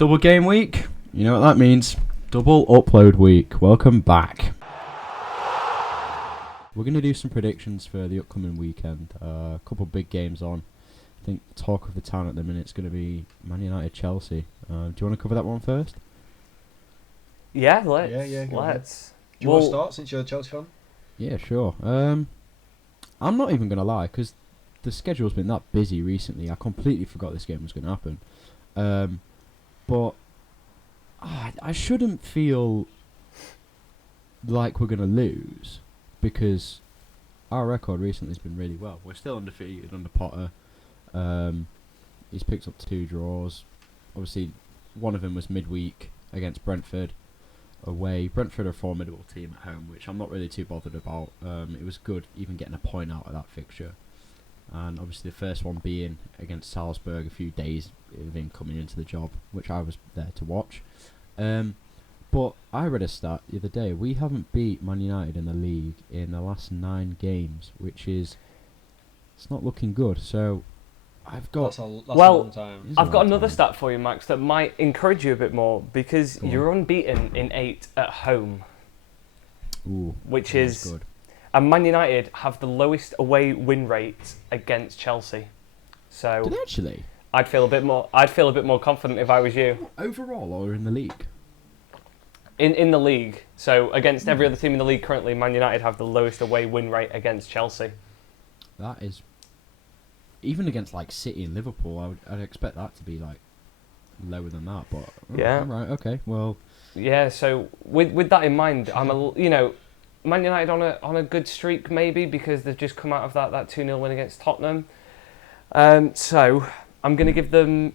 Double game week. You know what that means. Double upload week. Welcome back. We're going to do some predictions for the upcoming weekend. A couple of big games on. I think talk of the town at the minute is going to be Man United Chelsea. Do you want to cover that one first? Yeah, let's. Do you want to start since you're a Chelsea fan? Yeah, sure. I'm not even going to lie, because the schedule's been that busy recently. I completely forgot this game was going to happen. But I shouldn't feel like we're going to lose, because our record recently has been really well. We're still undefeated under Potter. He's picked up 2 draws. Obviously, one of them was midweek against Brentford away. Brentford are a formidable team at home, which I'm not really too bothered about. It was good even getting a point out of that fixture. And obviously the first one being against Salzburg a few days of him coming into the job, which I was there to watch. But I read a stat the other day. We haven't beat Man United in the league in the last 9 games, which is... It's not looking good. So I've got... That's a long time. I've got another stat for you, Max, that might encourage you a bit more, because you're unbeaten in 8 at home. Ooh, which is good. And Man United have the lowest away win rate against Chelsea. So Did they actually? I'd feel a bit more confident if I was you. Overall or in the league? In the league. So against every other team in the league currently, Man United have the lowest away win rate against Chelsea. That is... Even against like City and Liverpool, I'd expect that to be like lower than that. But yeah, right, okay, well, yeah. So with that in mind, Man United on a good streak maybe, because they've just come out of that 2-0 win against Tottenham. So I'm going to give them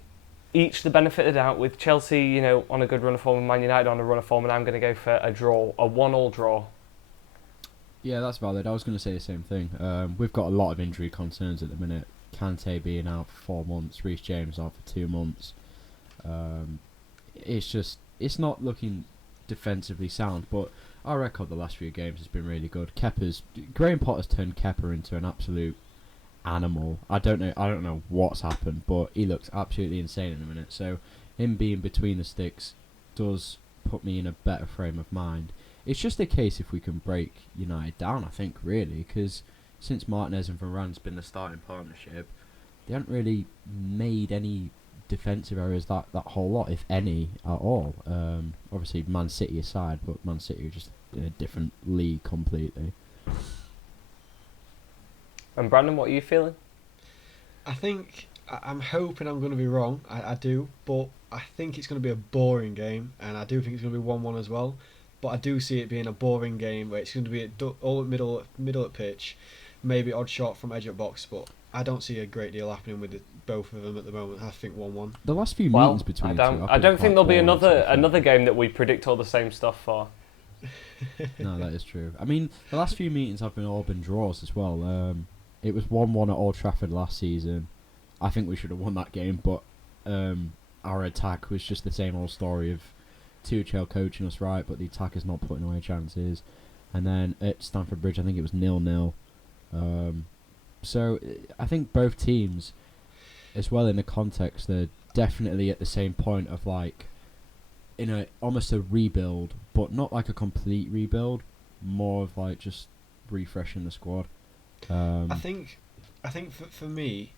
each the benefit of the doubt, with Chelsea, on a good run of form and Man United on a run of form, and I'm going to go for a draw, a 1-1 draw. Yeah, that's valid. I was going to say the same thing. We've got a lot of injury concerns at the minute. Kante being out for 4 months, Reece James out for 2 months. It's not looking defensively sound, but our record the last few games has been really good. Graham Potter's turned Kepa into an absolute animal. I don't know what's happened, but he looks absolutely insane in a minute. So him being between the sticks does put me in a better frame of mind. It's just a case if we can break United down, I think, really, because since Martinez and Varane's been the starting partnership, they haven't really made any defensive errors that whole lot, if any, at all. Obviously, Man City aside, but Man City are just in a different league completely. And Brandon, what are you feeling? I think I'm hoping I'm going to be wrong. I do, but I think it's going to be a boring game, and I do think it's going to be 1-1 as well. But I do see it being a boring game where it's going to be all at middle at pitch, maybe odd shot from edge at box, but I don't see a great deal happening with both of them at the moment. I think 1-1. The last few meetings between the two, I don't think there'll be another game that we predict all the same stuff for. No, that is true. I mean, the last few meetings have all been draws as well. It was 1-1 at Old Trafford last season. I think we should have won that game, but our attack was just the same old story of Tuchel coaching us right, but the attack is not putting away chances. And then at Stamford Bridge, I think it was 0-0. So I think both teams, as well in the context, they're definitely at the same point of like in almost a rebuild, but not like a complete rebuild, more of like just refreshing the squad. I think for me,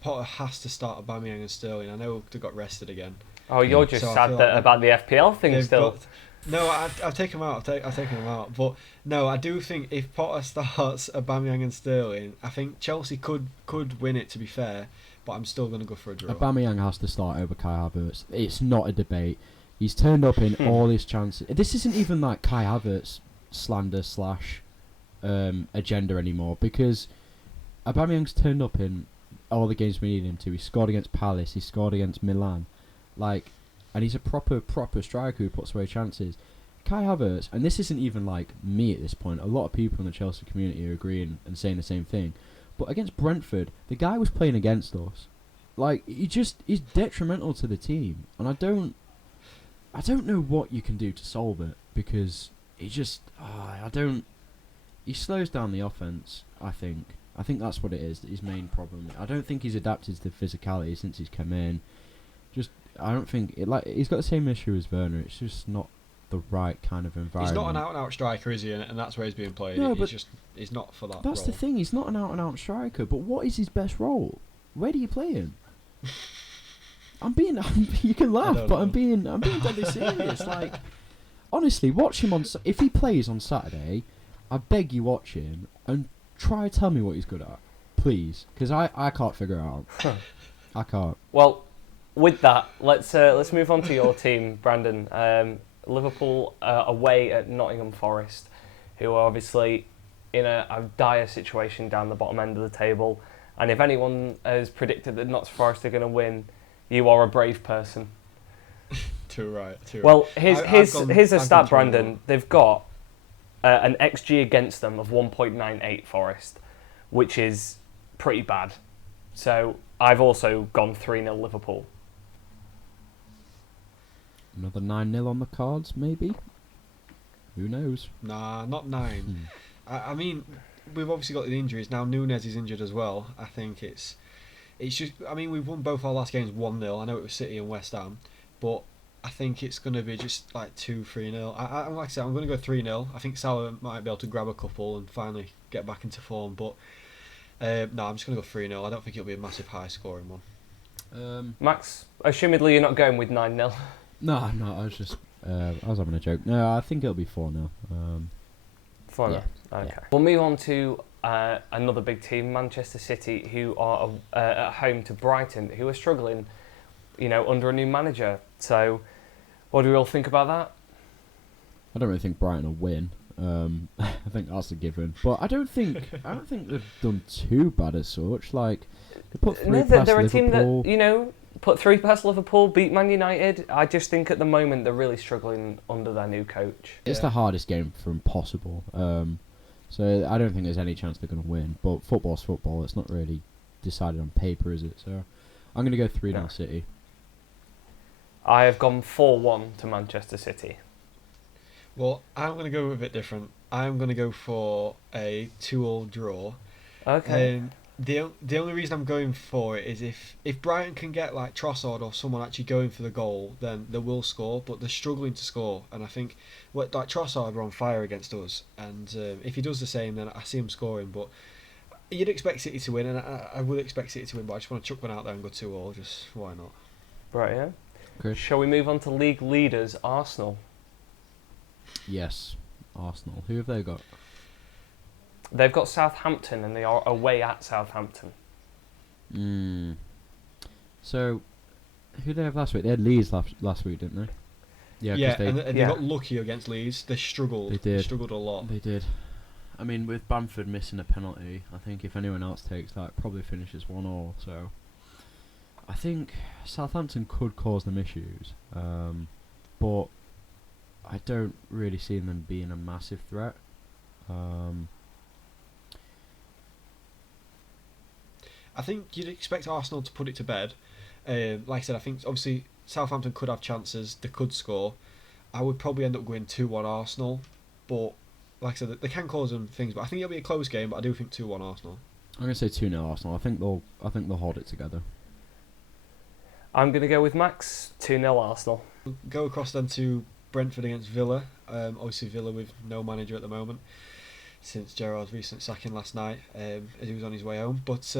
Potter has to start Aubameyang and Sterling. I know they got rested again. Oh, you're just sad about the FPL thing still. No, I've taken them out. I've taken them out. But no, I do think if Potter starts Aubameyang and Sterling, I think Chelsea could win it, to be fair. But I'm still going to go for a draw. Aubameyang has to start over Kai Havertz. It's not a debate. He's turned up in all his chances. This isn't even like Kai Havertz slander / agenda anymore, because Aubameyang's turned up in all the games we need him to. He scored against Palace. He scored against Milan. And he's a proper striker who puts away chances. Kai Havertz, and this isn't even like me at this point, a lot of people in the Chelsea community are agreeing and saying the same thing, but against Brentford, the guy was playing against us. He's detrimental to the team, and I don't know what you can do to solve it, because he slows down the offense, I think. I think that's what it is, his main problem. I don't think he's adapted to the physicality since he's come in. Just I don't think he's got the same issue as Werner. It's just not the right kind of environment. He's not an out-and-out striker, is he? And that's where he's being played. No, He's not for that. That's role. the thing. He's not an out-and-out striker. But what is his best role? Where do you play him? You can laugh, but I'm being deadly serious. Like, honestly, watch him if he plays on Saturday, I beg you watch him and try to tell me what he's good at, please, because I can't figure it out. I can't. Well, with that, let's move on to your team, Brandon. Liverpool away at Nottingham Forest, who are obviously in a dire situation down the bottom end of the table. And if anyone has predicted that Notts Forest are going to win, you are a brave person. Too right. Well, here's a stat, Brandon. They've got an XG against them of 1.98 Forest, which is pretty bad. So I've also gone 3-0 Liverpool. Another 9-0 on the cards, maybe? Who knows? Nah, not 9. I mean, we've obviously got the injuries. Now Núñez is injured as well. I think it's just... I mean, we've won both our last games 1-0. I know it was City and West Ham. But I think it's going to be just like 2-3-0. Like I said, I'm going to go 3-0. I think Salah might be able to grab a couple and finally get back into form. But no, I'm just going to go 3-0. I don't think it'll be a massive high-scoring one. Max, assumedly you're not going with 9-0. No, I was just... I was having a joke. No, I think it'll be 4-0. 4-0. Yeah. Okay. Yeah. We'll move on to another big team, Manchester City, who are at home to Brighton, who are struggling, under a new manager. So, what do we all think about that? I don't really think Brighton will win. I think that's a given. But I don't think they've done too bad as such. Like, they put 3 past they're a Liverpool. team that, put 3 past Liverpool, beat Man United. I just think at the moment they're really struggling under their new coach. It's the hardest game from possible. So I don't think there's any chance they're going to win. But football's football. It's not really decided on paper, is it? So I'm going to go 3-0 City. I have gone 4-1 to Manchester City. Well, I'm going to go a bit different. I'm going to go for a 2-2 draw. Okay. The only reason I'm going for it is if Brighton can get like Trossard or someone actually going for the goal, then they will score. But they're struggling to score, and I think like Trossard were on fire against us, and if he does the same, then I see him scoring. But you'd expect City to win, and I would expect City to win. But I just want to chuck one out there and go 2-2. Just why not? Right, yeah. Okay. Shall we move on to league leaders, Arsenal? Yes, Arsenal. Who have they got? They've got Southampton, and they are away at Southampton. So, who did they have last week? They had Leeds last week, didn't they? Yeah, and they got lucky against Leeds. They struggled. They did. They struggled a lot. They did. I mean, with Bamford missing a penalty, I think if anyone else takes that, it probably finishes 1-1. So, I think Southampton could cause them issues, but I don't really see them being a massive threat. I think you'd expect Arsenal to put it to bed. Like I said, I think obviously Southampton could have chances. They could score. I would probably end up going 2-1 Arsenal, but like I said, they can cause them things. But I think it'll be a close game. But I do think 2-1 Arsenal. I'm gonna say 2-0 Arsenal. I think they'll hold it together. I'm going to go with Max, 2-0 Arsenal. Go across then to Brentford against Villa. Obviously Villa with no manager at the moment, since Gerrard's recent sacking last night as he was on his way home. But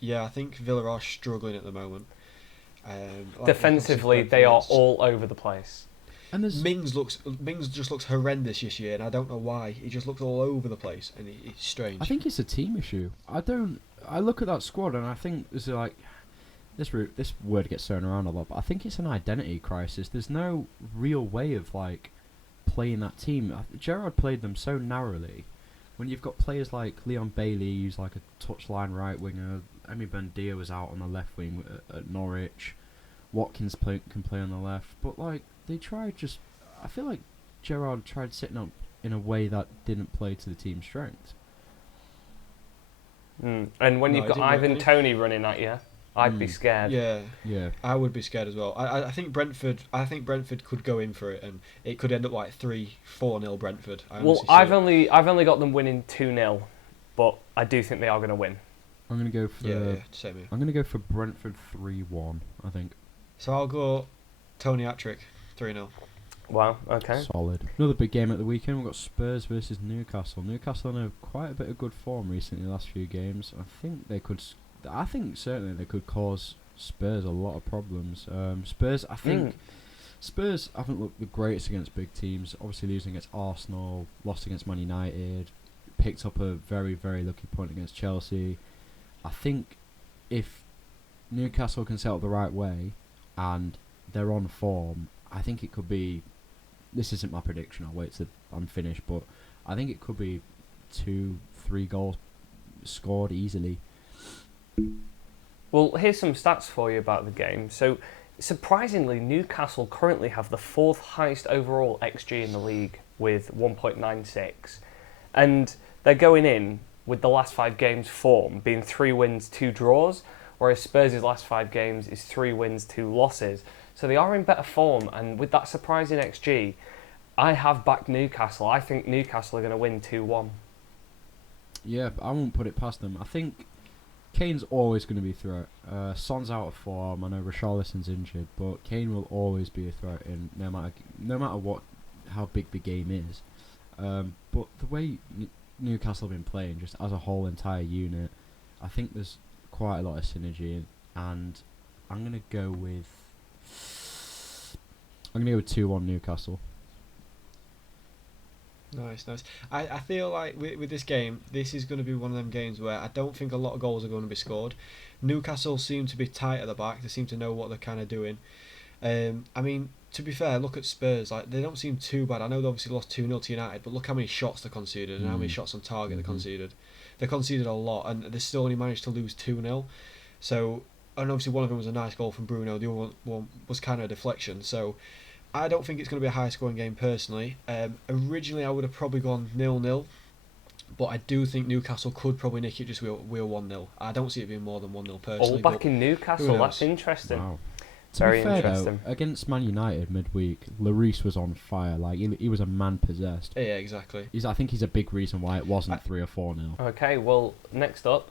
yeah, I think Villa are struggling at the moment. Defensively, they are all over the place. And Mings just looks horrendous this year, and I don't know why. He just looks all over the place, and it's strange. I think it's a team issue. I look at that squad and I think there's like this word gets thrown around a lot, but I think it's an identity crisis. There's no real way of like playing that team. Gerrard played them so narrowly. When you've got players like Leon Bailey, who's like a touchline right winger, Emi Buendia was out on the left wing at Norwich, Watkins can play on the left, but like they tried just. I feel like Gerrard tried setting up in a way that didn't play to the team's strengths. And when you've got Ivan Toney running at you, I'd be scared. Yeah, I would be scared as well. I think Brentford could go in for it, and it could end up like 3-4-0 Brentford. I've only got them winning 2-0, but I do think they are going to win. I'm going to go for same here. I'm going to go for Brentford 3-1. I think. So I'll go Tony hat-trick, 3-0. Wow. Okay. Solid. Another big game at the weekend. We've got Spurs versus Newcastle. Newcastle on quite a bit of good form recently, the last few games. I think they could. I think certainly they could cause Spurs a lot of problems. Spurs, I think. Spurs haven't looked the greatest against big teams. Obviously losing against Arsenal, lost against Man United, picked up a very, very lucky point against Chelsea. I think if Newcastle can set up the right way and they're on form, I think it could be. This isn't my prediction. I'll wait till I'm finished, but I think it could be 2-3 goals scored easily. Well, here's some stats for you about the game. So, surprisingly, Newcastle currently have the 4th highest overall XG in the league with 1.96. And they're going in with the last 5 games form being 3 wins, 2 draws, whereas Spurs' last 5 games is 3 wins, 2 losses. So they are in better form, and with that surprising XG, I have backed Newcastle. I think Newcastle are going to win 2-1. Yeah, I won't put it past them. I think Kane's always going to be a threat. Son's out of form. I know Richarlison's injured, but Kane will always be a threat in no matter what, how big the game is. But the way Newcastle have been playing, just as a whole entire unit, I think there's quite a lot of synergy, and I'm gonna go with 2-1 Newcastle. Nice. I feel like with this game, this is going to be one of them games where I don't think a lot of goals are going to be scored. Newcastle seem to be tight at the back. They seem to know what they're kind of doing. I mean, to be fair, look at Spurs. Like, they don't seem too bad. I know they obviously lost 2-0 to United, but look how many shots they conceded and how many shots on target they conceded. They conceded a lot, and they still only managed to lose 2-0. So, and obviously one of them was a nice goal from Bruno. The other one was kind of a deflection. So, I don't think it's going to be a high-scoring game personally. Originally, I would have probably gone 0-0, but I do think Newcastle could probably nick it just with 1-0. I don't see it being more than 1-0 personally. All back in Newcastle, that's interesting. Wow. Very to be fair, interesting. Though, against Man United midweek, Lloris was on fire. Like he was a man possessed. Yeah, exactly. I think he's a big reason why it wasn't 3 or 4-0. Okay, well, next up,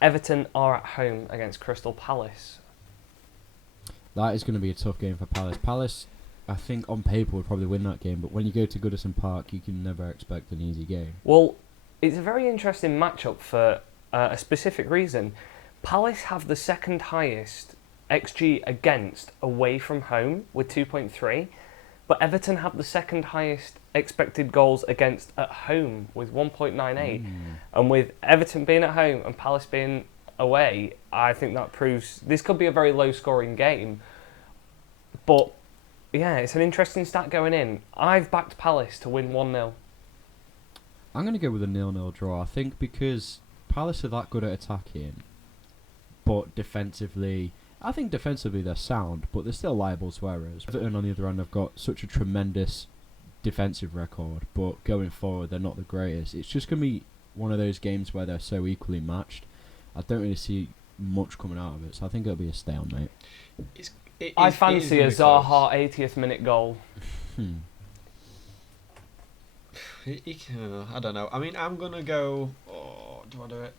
Everton are at home against Crystal Palace. That is going to be a tough game for Palace. Palace, I think on paper would probably win that game, but when you go to Goodison Park, you can never expect an easy game. Well, it's a very interesting matchup for a specific reason. Palace have the 2nd highest XG against away from home with 2.3, but Everton have the 2nd highest expected goals against at home with 1.98. And with Everton being at home and Palace being away, I think that proves this could be a very low scoring game. But yeah, it's an interesting stat going in. I've backed Palace to win 1-0. I'm going to go with a 0-0 draw. I think because Palace are that good at attacking, but defensively, I think defensively they're sound, but they're still liable to errors. Everton, on the other hand, have got such a tremendous defensive record, but going forward, they're not the greatest. It's just going to be one of those games where they're so equally matched. I don't really see much coming out of it, so I think it'll be a stalemate. I fancy a Zaha 80th minute goal. I don't know. I mean, I'm going to go... Oh, do I do it?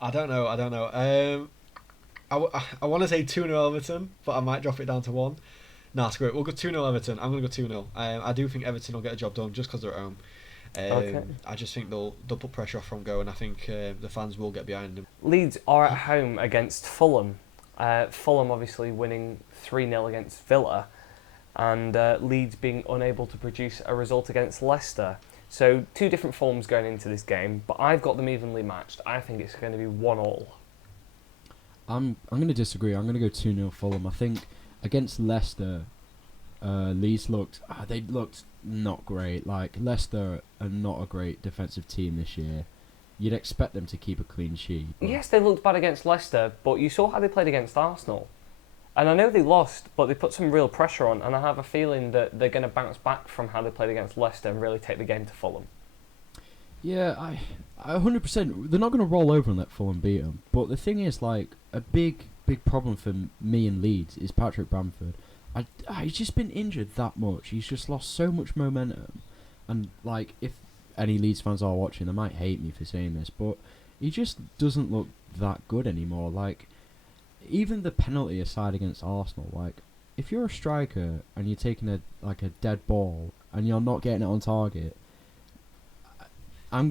I don't know. I want to say 2-0 Everton, but I might drop it down to 1. Nah, screw it. We'll go 2-0 Everton. I'm going to go 2-0. I do think Everton will get a job done just because they're at home. Okay. I just think they'll put pressure off from go, and I think the fans will get behind them. Leeds are at home against Fulham. Fulham obviously winning 3-0 against Villa, and Leeds being unable to produce a result against Leicester. So 2 different forms going into this game, but I've got them evenly matched. I think it's going to be 1-1. I'm going to disagree. I'm going to go 2-0 Fulham. I think against Leicester, Leeds looked not great. Like, Leicester are not a great defensive team this year. You'd expect them to keep a clean sheet. Yes, they looked bad against Leicester, but you saw how they played against Arsenal. And I know they lost, but they put some real pressure on, and I have a feeling that they're going to bounce back from how they played against Leicester and really take the game to Fulham. Yeah, I 100%. They're not going to roll over and let Fulham beat them. But the thing is, like, a big problem for me and Leeds is Patrick Bamford. He's just been injured that much. He's just lost so much momentum. And, like, if any Leeds fans are watching, they might hate me for saying this, but he just doesn't look that good anymore. Like, even the penalty aside against Arsenal, like if you're a striker and you're taking a dead ball and you're not getting it on target, I'm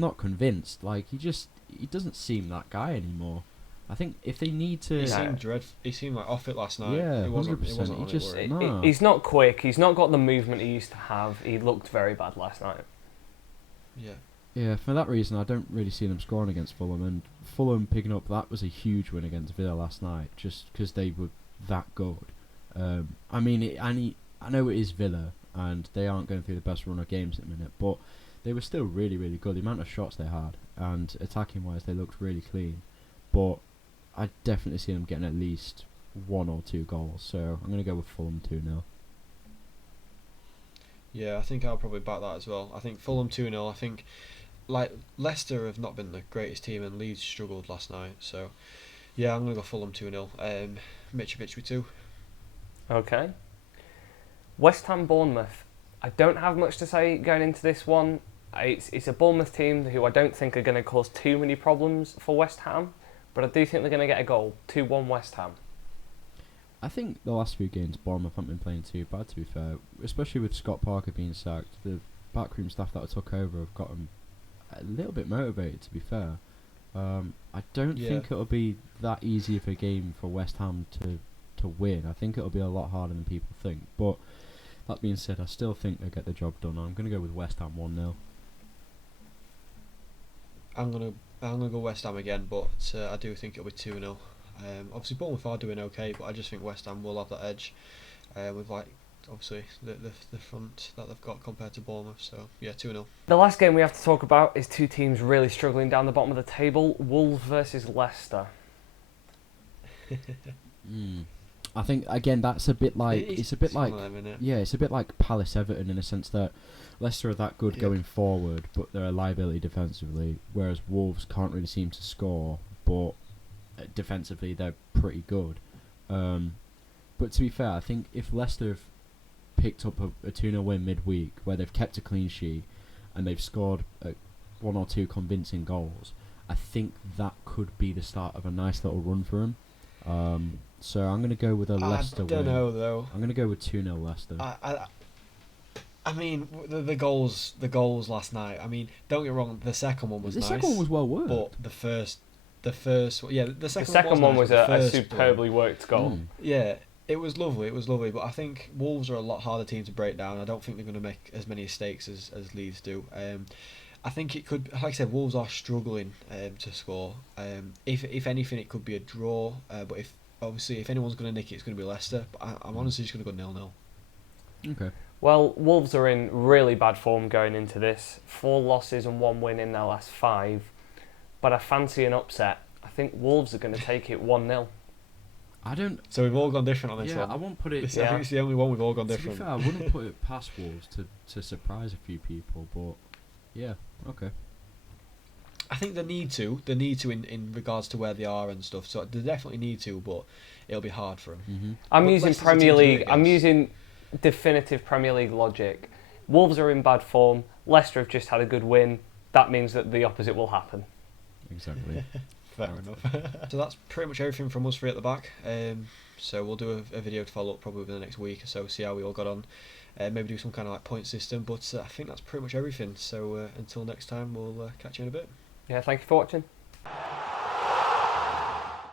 not convinced. Like he doesn't seem that guy anymore. I think if they need to, He seemed dreadful. He seemed like off it last night. Yeah, He wasn't 100%. on He it, just were he? no. He's not quick. He's not got the movement he used to have. He looked very bad last night. Yeah. Yeah, for that reason, I don't really see them scoring against Fulham, and Fulham picking up that was a huge win against Villa last night, just because they were that good. I mean, I know it is Villa, and they aren't going through the best run of games at the minute, but they were still really, really good. The amount of shots they had, and attacking-wise, they looked really clean. But I definitely see them getting at least 1 or 2 goals, so I'm going to go with Fulham 2-0. Yeah, I think I'll probably back that as well. I think Fulham 2-0. I think like Leicester have not been the greatest team and Leeds struggled last night. So yeah, I'm gonna go Fulham 2-0. Mitrovic with 2. Okay. West Ham Bournemouth. I don't have much to say going into this one. It's a Bournemouth team who I don't think are going to cause too many problems for West Ham, but I do think they're going to get a goal. 2-1 West Ham. I think the last few games Bournemouth haven't been playing too bad, to be fair. Especially with Scott Parker being sacked, the backroom staff that took over have got them a little bit motivated, to be fair. I don't think it'll be that easy of a game for West Ham to win. I think it'll be a lot harder than people think. But that being said, I still think they'll get the job done. I'm going to go with West Ham 1-0. I'm gonna go West Ham again, but I do think it'll be 2-0. Obviously Bournemouth are doing okay, but I just think West Ham will have that edge with like obviously the front that they've got compared to Bournemouth. So yeah, 2-0. The last game we have to talk about is two teams really struggling down the bottom of the table. Wolves versus Leicester. I think again that's a bit like it's a bit like one of them, innit? yeah, it's a bit like Palace Everton in a sense that Leicester are that good going forward, but they're a liability defensively, whereas Wolves can't really seem to score, but defensively they're pretty good. But to be fair, I think if Leicester have picked up a 2-0 win midweek where they've kept a clean sheet and they've scored 1 or 2 convincing goals, I think that could be the start of a nice little run for them. So I'm going to go with a Leicester win. I don't know though. I'm going to go with 2-0 Leicester. I mean the goals last night. I mean, don't get me wrong, the second one was the nice. second one was well worked. But the first yeah, the second one was was nice, a superbly worked goal. Yeah, it was lovely, but I think Wolves are a lot harder team to break down. I don't think they're going to make as many mistakes as Leeds do. I think it could, like I said, Wolves are struggling to score. If anything, it could be a draw. But if anyone's going to nick it, it's going to be Leicester. But I'm honestly just going to go 0-0. Okay. Well, Wolves are in really bad form going into this. 4 losses and 1 win in their last 5. But I fancy an upset. I think Wolves are going to take it 1-0. I don't. So we've all gone different on this one. I won't put it. I think it's the only one we've all gone To different. be fair, I wouldn't put it past Wolves to surprise a few people, but yeah, okay. I think they need to. They need to in regards to where they are and stuff. So they definitely need to, but it'll be hard for them. Mm-hmm. I'm But using Leicester's a Premier team to do it League. I'm against. using definitive Premier League logic. Wolves are in bad form. Leicester have just had a good win. That means that the opposite will happen. Exactly. Fair enough. So that's pretty much everything from us three at the back. So we'll do a video to follow up probably within the next week or so, see how we all got on. Maybe do some kind of like point system, but I think that's pretty much everything. So until next time, we'll catch you in a bit. Yeah, thank you for watching.